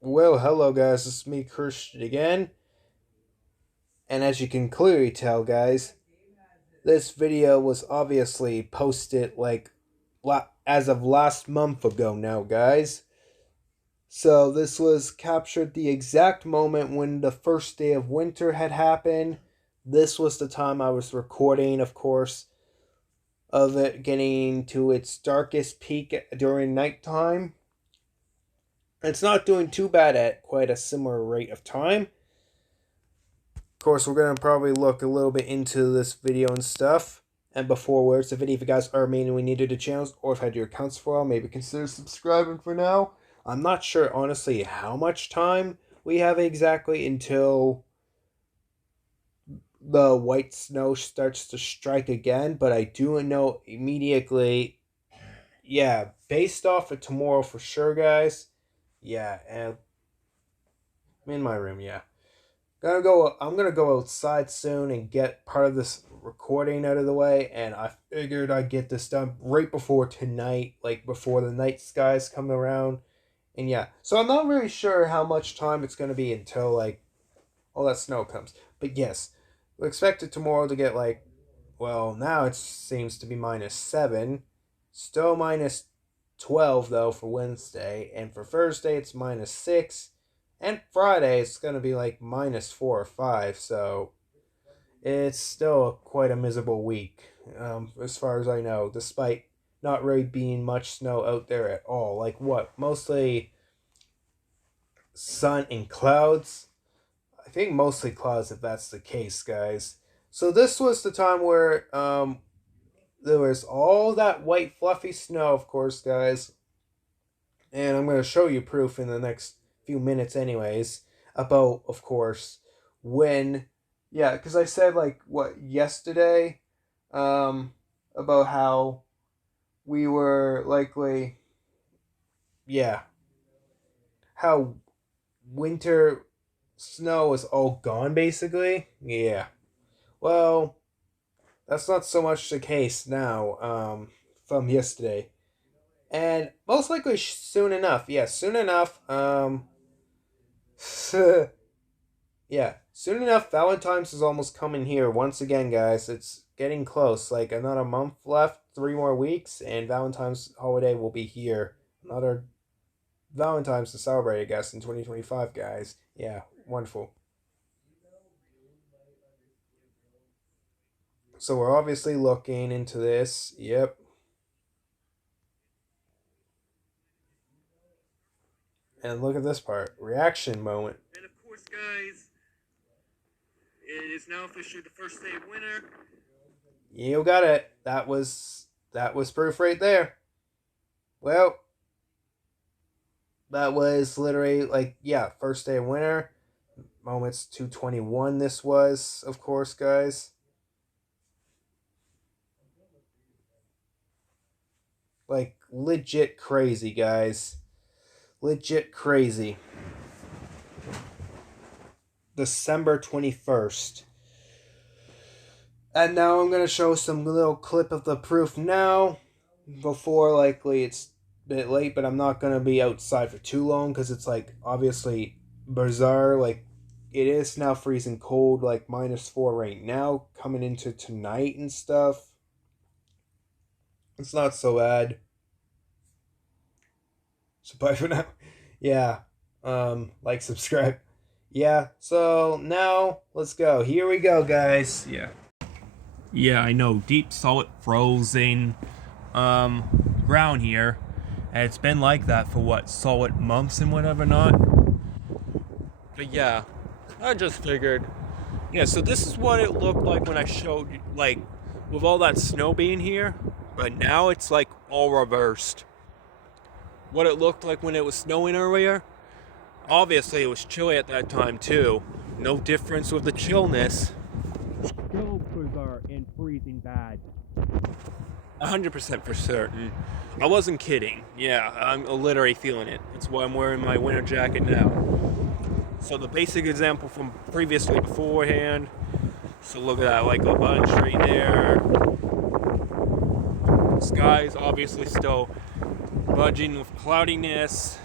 Well, hello guys, it's me, Christian again. And as you can clearly tell, guys, this video was obviously posted as of last month ago now, guys. So this was captured the exact moment when the first day of winter had happened. This was the time I was recording, of course, of it getting to its darkest peak during nighttime. It's not doing too bad at quite a similar rate of time. Of course, we're going to probably look a little bit into this video and stuff. And before we watch the video, if you guys are manually new to the channels or have had your accounts for a while, maybe consider subscribing for now. I'm not sure, honestly, how much time we have exactly until the white snow starts to strike again. But I do know immediately, yeah, based off of tomorrow for sure, guys. Yeah, and I'm in my room, yeah. I'm gonna go outside soon and get part of this recording out of the way, and I figured I'd get this done right before tonight, like before the night skies come around. And yeah, so I'm not really sure how much time it's gonna be until like all that snow comes. But yes, we expect it tomorrow to get well, now it seems to be -7, still -12 though for Wednesday, and for Thursday it's -6. And Friday it's gonna be like -4 or -5, so it's still quite a miserable week, as far as I know, despite not really being much snow out there at all. Like what? Mostly sun and clouds. I think mostly clouds if that's the case, guys. So this was the time where there was all that white fluffy snow, of course, guys. And I'm going to show you proof in the next few minutes anyways about, of course, when, yeah, because I said like what yesterday, about how we were likely, yeah, how winter snow was all gone basically. Yeah, well, that's not so much the case now, from yesterday. And most likely soon enough, yeah, soon enough, yeah, soon enough, Valentine's is almost coming here once again, guys. It's getting close. Like another month left, 3 more weeks, and Valentine's holiday will be here. Another Valentine's to celebrate, I guess, in 2025, guys. Yeah, wonderful. So we're obviously looking into this. Yep. And look at this part. Reaction moment. And of course, guys, it is now officially the first day of winter. You got it. That was proof right there. Well, that was literally like, yeah, first day of winter. Moments 221 this was, of course, guys. Like legit crazy, guys. Legit crazy. December 21st. And now I'm going to show some little clip of the proof now. Before likely it's a bit late, but I'm not going to be outside for too long because it's like obviously bizarre. Like it is now freezing cold, like -4 right now, coming into tonight and stuff. It's not so bad. So bye for now. Yeah. Like, subscribe. Yeah, so now let's go. Here we go, guys. Yeah. Yeah, I know. Deep, solid, frozen ground here. And it's been like that for what, solid months and whatever not. But yeah, I just figured. Yeah, so this is what it looked like when I showed you, like, with all that snow being here. But now it's like all reversed. What it looked like when it was snowing earlier. Obviously, it was chilly at that time too. No difference with the chillness. Still bizarre and freezing bad. 100% for certain. I wasn't kidding. Yeah, I'm literally feeling it. That's why I'm wearing my winter jacket now. So the basic example from previously beforehand. So look at that, like a bunch right there. Sky's obviously still budging with cloudiness.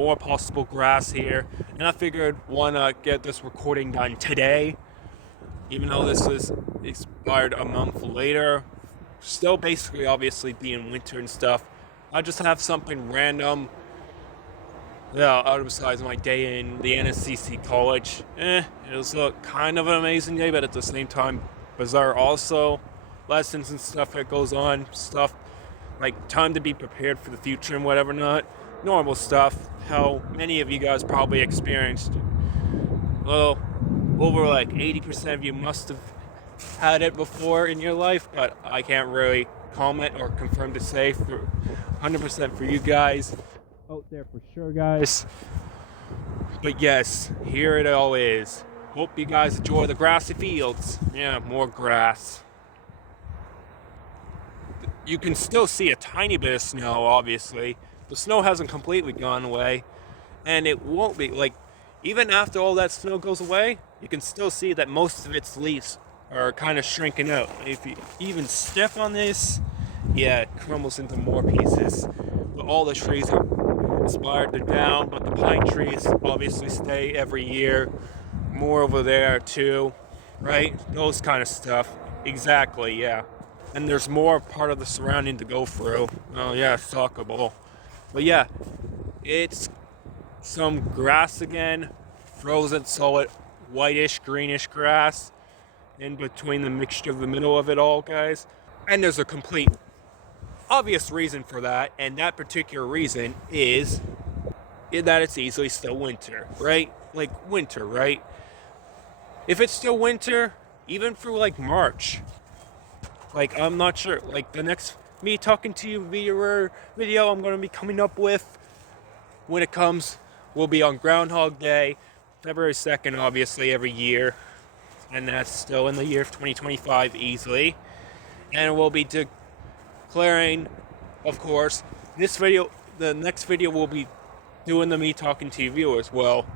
more possible grass here, and I figured why not get this recording done today, even though this is expired a month later, still basically obviously being winter and stuff. I just have something random, yeah, out besides my day in the NSCC college. It was a kind of an amazing day, but at the same time bizarre also. Lessons and stuff that goes on, stuff like time to be prepared for the future and whatever not. Normal stuff, how many of you guys probably experienced. Well, over like 80% of you must have had it before in your life, but I can't really comment or confirm to say for 100% for you guys out there for sure, guys. But yes, here it all is. Hope you guys enjoy the grassy fields. Yeah, more grass. You can still see a tiny bit of snow, obviously. The snow hasn't completely gone away, and it won't be. Like, even after all that snow goes away, you can still see that most of its leaves are kind of shrinking out. If you even step on this, yeah, it crumbles into more pieces. But all the trees are inspired, they're down, but the pine trees obviously stay every year. More over there too, right? Those kind of stuff. Exactly, yeah. And there's more part of the surrounding to go through. Oh yeah, it's talkable. But yeah, it's some grass again, frozen solid, whitish, greenish grass in between the mixture of the middle of it all, guys. And there's a complete obvious reason for that, and that particular reason is that it's easily still winter, right? Like winter, right? If it's still winter, even through like March, like I'm not sure, like the next me talking to you video I'm going to be coming up with when it comes will be on Groundhog Day, February 2nd, obviously every year, and that's still in the year of 2025 easily. And we'll be declaring, of course, this video, the next video will be doing the me talking to you viewers. Well,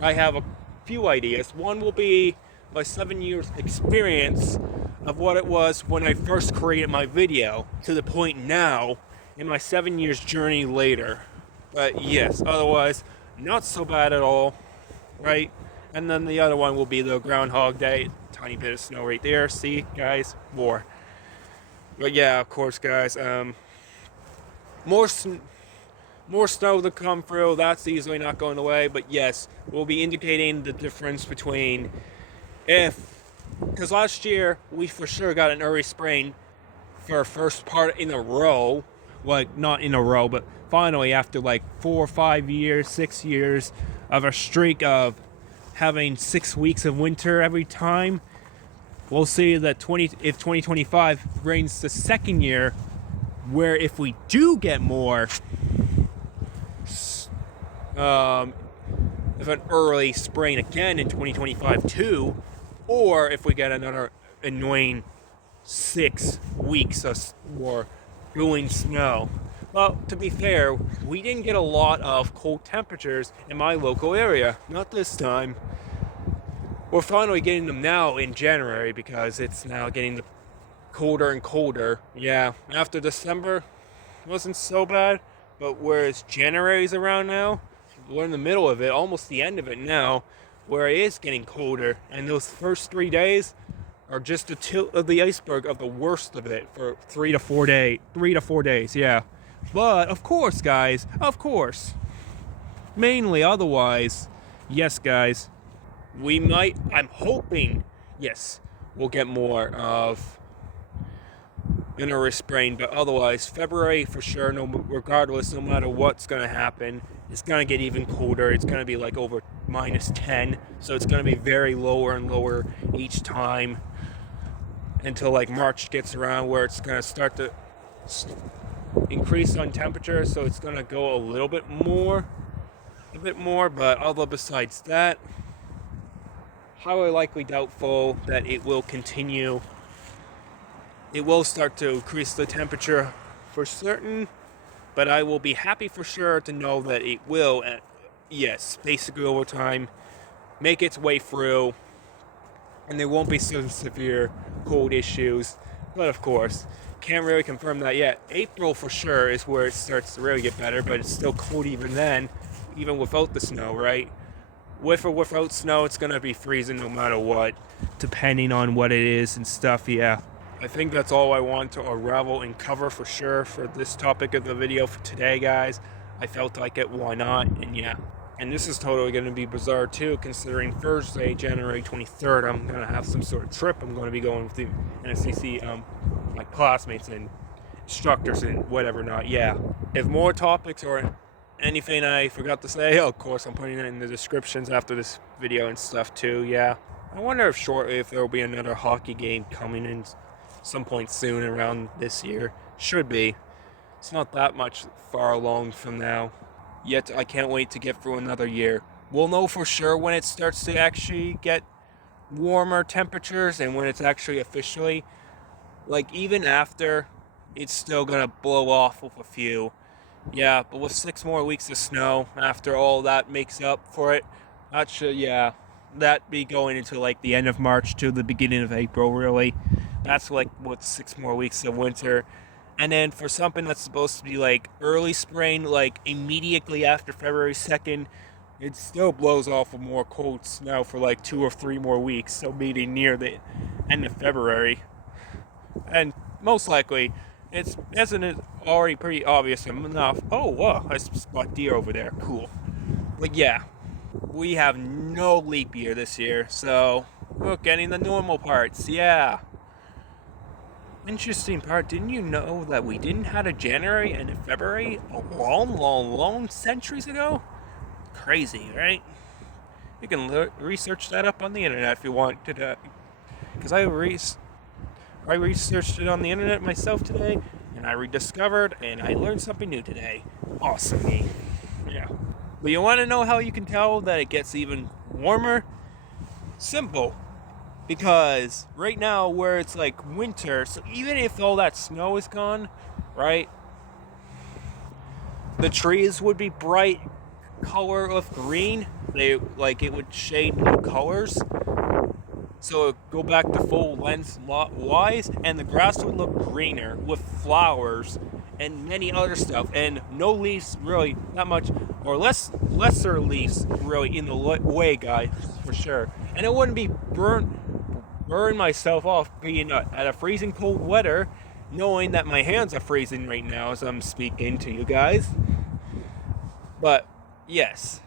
I have a few ideas. One will be my 7 years experience of what it was when I first created my video to the point now in my 7 years journey later. But yes, otherwise not so bad at all, right? And then the other one will be the Groundhog Day. Tiny bit of snow right there. See, guys, more. But yeah, of course, guys, more snow to come through. That's easily not going away. But yes, we'll be indicating the difference between because last year we for sure got an early spring for our first part in a row. Like, not in a row, but finally after like 4 or 5 years, 6 years of a streak of having 6 weeks of winter every time, we'll see that if 2025 reigns the second year, where if we do get more of an early spring again in 2025 too, or if we get another annoying 6 weeks of more ruined snow. Well, to be fair, we didn't get a lot of cold temperatures in my local area. Not this time. We're finally getting them now in January because it's now getting colder and colder. Yeah, after December wasn't so bad, but whereas January's around now, we're in the middle of it, almost the end of it now, where it is getting colder, and those first 3 days are just the tip of the iceberg of the worst of it for 3 to 4 days, yeah. But of course, guys, mainly otherwise, yes, guys, we might, I'm hoping, yes, we'll get more of an early spring, but otherwise, February for sure, regardless, no matter what's going to happen, it's going to get even colder. It's going to be like over -10, so it's going to be very lower and lower each time until like March gets around, where it's going to start to increase on temperature, so it's going to go a little bit more, but although besides that, highly likely doubtful that it will continue. It will start to increase the temperature for certain, but I will be happy for sure to know that it will, yes, basically over time, make its way through, and there won't be some severe cold issues. But of course, can't really confirm that yet. April for sure is where it starts to really get better, but it's still cold even then, even without the snow, right? With or without snow, it's gonna be freezing no matter what, depending on what it is and stuff, yeah. I think that's all I want to unravel and cover for sure for this topic of the video for today, guys. I felt like it, why not? And yeah. And this is totally going to be bizarre too, considering Thursday, January 23rd, I'm going to have some sort of trip. I'm going to be going with the NSCC, my classmates and instructors and whatever not. Yeah. If more topics or anything I forgot to say, of course, I'm putting it in the descriptions after this video and stuff too, yeah. I wonder if shortly if there will be another hockey game coming in some point soon around this year. Should be. It's not that much far along from now. Yet I can't wait to get through another year. We'll know for sure when it starts to actually get warmer temperatures and when it's actually officially, like even after, it's still gonna blow off with a few. Yeah, but with 6 more weeks of snow, after all that makes up for it, that should, yeah, that be going into like the end of March to the beginning of April, really. That's like, what, 6 more weeks of winter. And then for something that's supposed to be like early spring, like immediately after February 2nd, it still blows off with more cold snow for like 2 or 3 more weeks. So meeting near the end of February. And most likely, isn't it already pretty obvious enough? Oh, wow, I spot deer over there. Cool. But yeah, we have no leap year this year. So we're getting the normal parts. Yeah. Interesting part, didn't you know that we didn't have a January and a February a long centuries ago? Crazy, right? You can research that up on the internet if you want to, because I researched it on the internet myself today, and I rediscovered, and I learned something new today. Awesome, me. Yeah. But you want to know how you can tell that it gets even warmer? Simple. Because right now where it's like winter, so even if all that snow is gone, right, the trees would be bright color of green. They like it would shade new colors. So go back to full length wise, and the grass would look greener with flowers and many other stuff, and no leaves really that much, or lesser leaves really in the way, guys, for sure. And it wouldn't be burn myself off being at a freezing cold weather, knowing that my hands are freezing right now as I'm speaking to you guys. But yes,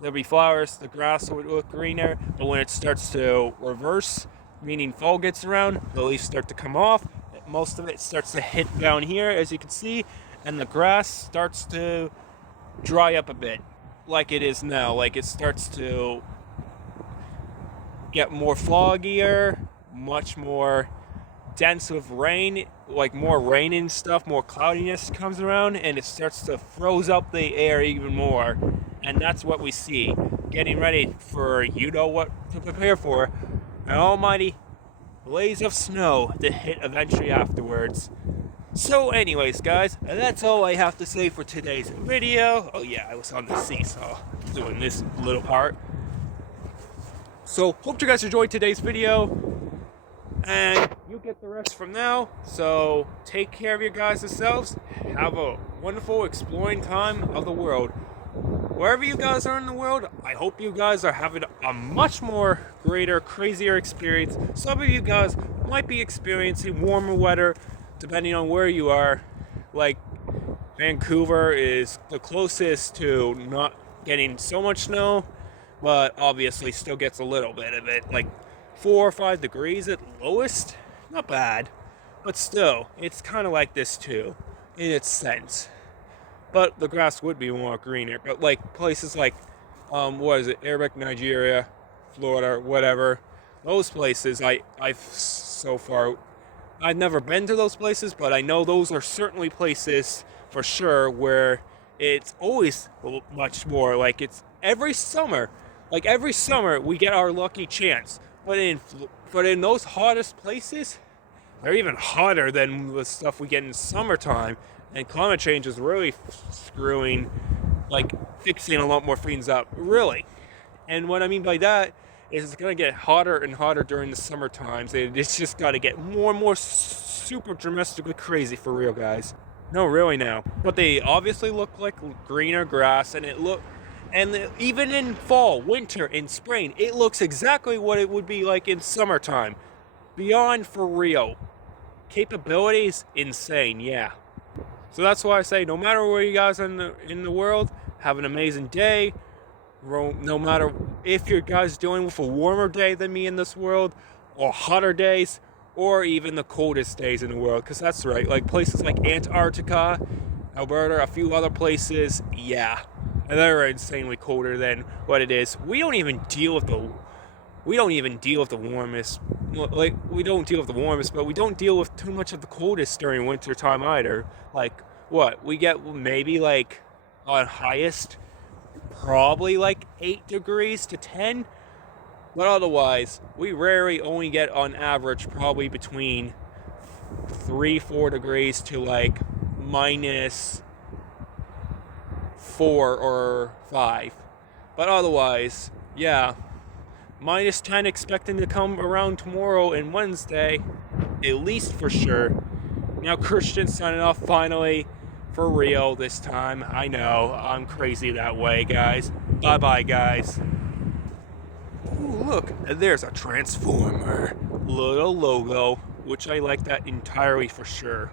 there'll be flowers, the grass would look greener, but when it starts to reverse, meaning fall gets around, the leaves start to come off, most of it starts to hit down here, as you can see, and the grass starts to dry up a bit, like it is now. Like it starts to get more foggier, much more dense with rain, like more rain and stuff, more cloudiness comes around, and it starts to froze up the air even more. And that's what we see, getting ready for you know what to prepare for, an almighty blaze of snow to hit eventually afterwards. So anyways, guys, that's all I have to say for today's video. Oh yeah, I was on the seesaw doing this little part. So hope you guys enjoyed today's video, and you get the rest from now. So take care of your guys yourselves. Have a wonderful exploring time of the world. Wherever you guys are in the world, I hope you guys are having a much more greater, crazier experience. Some of you guys might be experiencing warmer weather depending on where you are. Like Vancouver is the closest to not getting so much snow, but obviously still gets a little bit of it, like 4 or 5 degrees at lowest. Not bad, but still, it's kind of like this too, in its sense. But the grass would be more greener. But like places like, what is it, Arabic, Nigeria, Florida, whatever, those places, I've never been to those places, but I know those are certainly places for sure where it's always much more, like it's every summer we get our lucky chance. But in those hottest places, they're even hotter than the stuff we get in summertime. And climate change is really fixing a lot more things up, really. And what I mean by that it's going to get hotter and hotter during the summer times. It's just got to get more and more super dramatically crazy for real, guys. No, really now. But they obviously look like greener grass, and even in fall, winter, and spring, it looks exactly what it would be like in summertime. Beyond for real. Capabilities, insane, yeah. So that's why I say, no matter where you guys are in the world, have an amazing day. No matter if you guys dealing with a warmer day than me in this world, or hotter days, or even the coldest days in the world, because that's right, like places like Antarctica, Alberta, a few other places, yeah, and they're insanely colder than what it is. We don't even deal with the warmest. Like, we don't deal with the warmest, but we don't deal with too much of the coldest during winter time either. Like, what we get maybe like on highest, probably like 8 degrees to 10. But otherwise, we rarely only get on average probably between 3-4 degrees to like -4 or 5. But otherwise, yeah, -10 expecting to come around tomorrow and Wednesday, at least for sure. Now Christian signing off finally, for real this time. I know, I'm crazy that way, guys. Bye-bye, guys. Ooh, look, there's a transformer. Little logo, which I like that entirely for sure.